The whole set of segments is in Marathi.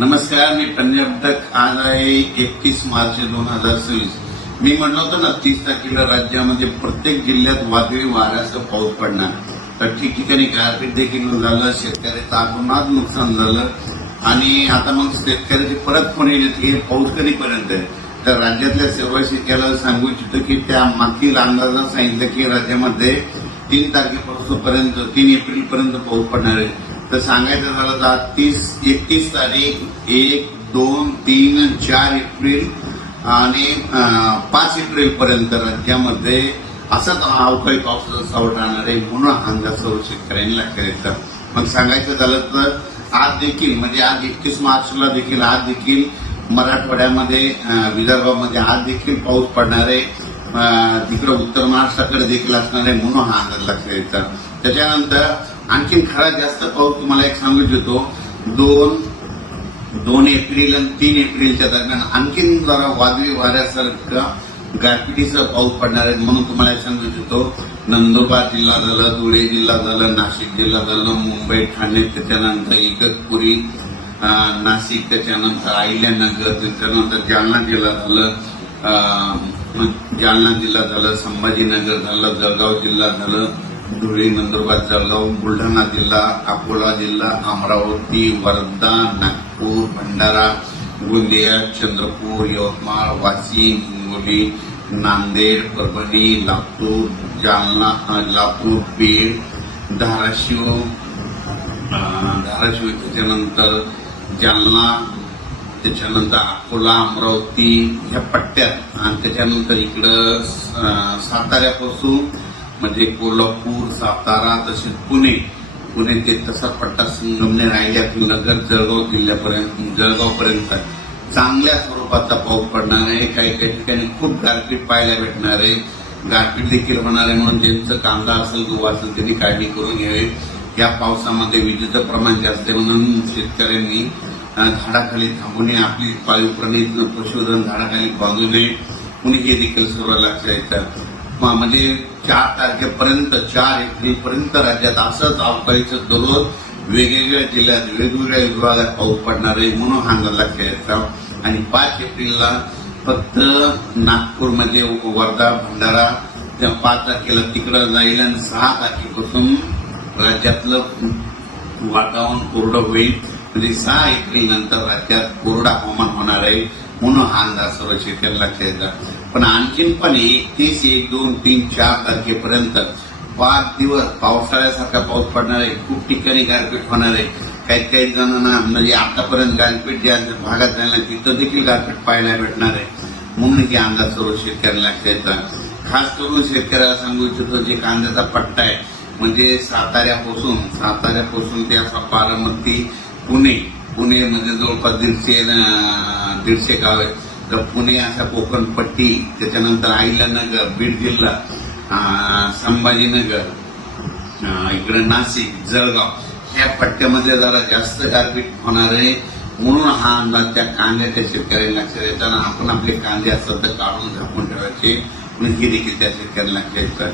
नमस्कार, मी पंजाब. आज आहे 31 मार्च 2026. मी म्हणलं होतं ना 30 तारखेला राज्यामध्ये प्रत्येक जिल्ह्यात वादळी वाऱ्यासह पाऊस पडणार. तर ठिकठिकाणी गारपीट देखील झालं, शेतकऱ्याचं अतोनात नुकसान झालं. आणि आता मग शेतकऱ्याची परत फोन येईल की हे पाऊस कधीपर्यंत आहे. तर राज्यातल्या सर्व शेतकऱ्याला सांगू इच्छितो की त्या मागील अंदाजात सांगितलं की राज्यामध्ये 3 तारखेपासून 3 एप्रिल पर्यंत पाऊस पडणार आहे. तर सांगायचं झालं तर 31 तारीख 1, 2, 3, 4 एप्रिल आणि 5 एप्रिल पर्यंत राज्यामध्ये असाच अवकाळी पावसाचा सावट राहणार आहे. म्हणून अंदाज सर्व शेतकऱ्यांनी लक्षात द्यायचा. मग सांगायचं झालं तर आज देखील म्हणजे आज 31 मार्चला देखील आज देखील मराठवाड्यामध्ये विदर्भामध्ये आज देखील पाऊस पडणार आहे. तिकडे उत्तर महाराष्ट्राकडे देखील असणार आहे. म्हणून हा अंदाज लक्षात द्यायचा. त्याच्यानंतर आणखीन खरा जास्त पाऊस तुम्हाला एक सांगू इच्छितो. 2 एप्रिल आणि 3 एप्रिलच्या दरम्यान आणखीन जरा वादळी वाऱ्यासारखा गारपिटीसह पाऊस पडणार आहे. म्हणून तुम्हाला एक सांगू इच्छितो. नंदुरबार जिल्हा झालं, धुळे जिल्हा झालं, नाशिक जिल्हा झालं, मुंबई, ठाणे, त्याच्यानंतर इगतपुरी, नाशिक, त्याच्यानंतर अहिल्यानगर, त्याच्यानंतर जालना जिल्हा झालं, संभाजीनगर झालं, जळगाव जिल्हा झालं, धुळे, नंदुरबार, जळगाव, बुलढाणा जिल्हा, अकोला जिल्हा, अमरावती, वर्धा, नागपूर, भंडारा, गोंदिया, चंद्रपूर, यवतमाळ, वाशिम, हिंगोली, नांदेड, परभणी, लातूर, जालना, बीड, धाराशिव, त्याच्यानंतर जालना, त्याच्यानंतर अकोला, अमरावती ह्या पट्ट्यात आणि त्याच्यानंतर इकडं साताऱ्यापासून म्हणजे कोल्हापूर, सातारा, तसेच पुणे ते तसा पट्टा संगमनेर, अहिल्यानगर, जळगावपर्यंत चांगल्या स्वरूपाचा पाऊस पडणार आहे. काही ठिकाणी खूप गारपीट पाहायला भेटणार आहे. गारपीट देखील होणार आहे. म्हणून ज्यांचं कांदा असेल, गहू असेल त्यांनी काळजी करून घ्यावी. या पावसामध्ये विजेचं प्रमाण जास्त आहे. म्हणून शेतकऱ्यांनी झाडाखाली थांबू नये. आपली पाळीव प्राणी पशुधन झाडाखाली बांधू नये. कुणी हे देखील सर्व लक्षात द्यायचं. म्हणजे 4 तारखेपर्यंत 4 एप्रिलपर्यंत राज्यात असंच अवकाळीचं दररोज वेगवेगळ्या जिल्ह्यात वेगवेगळ्या विभागात पाऊस पडणार आहे. म्हणून हा अंदाज लक्षात द्यायचा. आणि 5 एप्रिलला फक्त नागपूरमध्ये वर्धा, भंडारा 5 तारखेला तिकडं जाईल आणि 6 तारखेपासून राज्यातलं वातावरण कोरडं होईल. म्हणजे 6 एप्रिल नंतर राज्यात कोरडा हवामान होणार आहे. म्हणून हा अंदाज सर्व शेतकऱ्यांना लक्षात द्यायचा. पण आणखीन पण 31, 1, 2, 3, 4 तारखेपर्यंत 5 दिवस पावसाळ्यासारखा पाऊस पडणार आहे. खूप ठिकाणी गारपीट होणार आहे. काही जणांना म्हणजे आतापर्यंत गारपीट ज्या भागात झाला तिथं देखील गारपीट पाहायला भेटणार आहे. म्हणून हे अंदाज सर्व शेतकऱ्यांना लक्षात द्यायचा. खास करून शेतकऱ्याला सांगू इच्छितो जे कांद्याचा पट्टा आहे म्हणजे साताऱ्यापासून ते असा बारामती, पुणे म्हणजे जवळपास 150 गाव आहे. तर पुणे अशा कोकणपट्टी, त्याच्यानंतर अहिल्यानगर, बीड जिल्हा, संभाजीनगर, इकडे नाशिक, जळगाव ह्या पट्ट्यामध्ये जरा जास्त गारपीट होणार आहे. म्हणून हा अंदाज त्या कांद्याच्या शेतकऱ्यांना लक्षात द्यायचा. आपण आपले कांदे असतात तर काढून झाकून ठेवायचे. म्हणजे हे देखील त्या शेतकऱ्यांना लक्षात द्यायचं.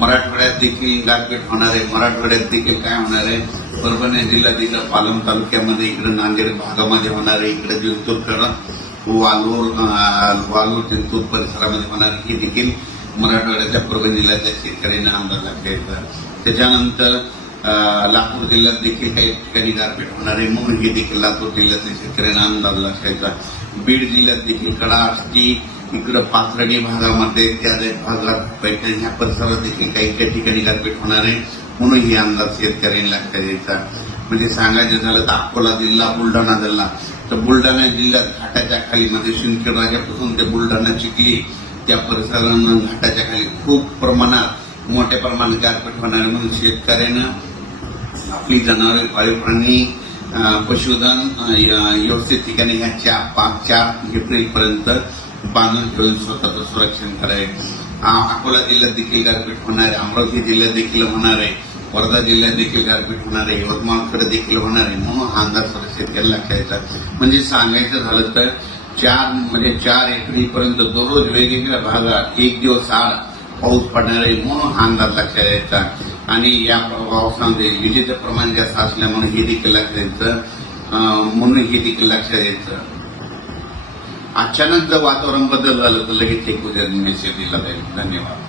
मराठवाड्यात देखील गारपीट होणार आहे. मराठवाड्यात देखील काय होणार आहे, परभणी जिल्ह्यात इकडे पालम तालुक्यामध्ये, इकडे नांदेड भागामध्ये होणार आहे. इकडे जिंतूर, वालूर जिंतूर परिसरामध्ये होणार आहे. हे देखील मराठवाड्याच्या परभणी जिल्ह्यातल्या शेतकऱ्यांना अंदाज लक्षात द्यायचा. त्याच्यानंतर लातूर जिल्ह्यात देखील काही ठिकाणी गारपीट होणार आहे. म्हणून हे देखील लातूर जिल्ह्यातल्या शेतकऱ्यांना अंदाज लक्षात द्यायचा. बीड जिल्ह्यात देखील कडा, आष्टी, इकडं पाथर्डी भागामध्ये, त्या भागात पैठण ह्या परिसरात देखील काही ठिकाणी गारपीट होणार आहे. म्हणून हे अंदाज शेतकऱ्यांनी लक्षात द्यायचा. म्हणजे सांगायचं झालं तर अकोला जिल्हा, बुलढाणा जिल्हा, तर बुलढाणा जिल्ह्यात घाटाच्या खाली म्हणजे शिंदखेड राजापासून ते बुलढाणा, चिखली त्या परिसरांना घाटाच्या खाली खूप प्रमाणात मोठ्या प्रमाणात गारपीट होणार आहे. म्हणून शेतकऱ्यानं आपली जनावरे, पाळीव प्राणी, पशुधन व्यवस्थित ठिकाणी ह्या 4 एप्रिलपर्यंत बांधून ठेवून स्वतःचं संरक्षण करावे. अकोला जिल्ह्यात देखील गारपीट होणार आहे. अमरावती जिल्ह्यात देखील होणार आहे. वर्धा जिल्ह्यात देखील गारपीट होणार आहे. यवतमाळकडे देखील होणार आहे. म्हणून हा अंदाज सर्व शेतकऱ्याला लक्षात द्यायचा. म्हणजे सांगायचं झालं तर 4 एप्रिलपर्यंत दररोज वेगवेगळ्या भागात 1 दिवस आड पाऊस पडणार आहे. म्हणून हा अंदाज लक्षात द्यायचा. आणि या पावसामध्ये विजेचं प्रमाण जास्त असल्यामुळे हे देखील लक्षात द्यायचं. म्हणून हे देखील लक्षात द्यायचं. अचानक जर वातावरण बदल झालं तर लगेच एक उद्या मेसेज दिला जाईल. धन्यवाद.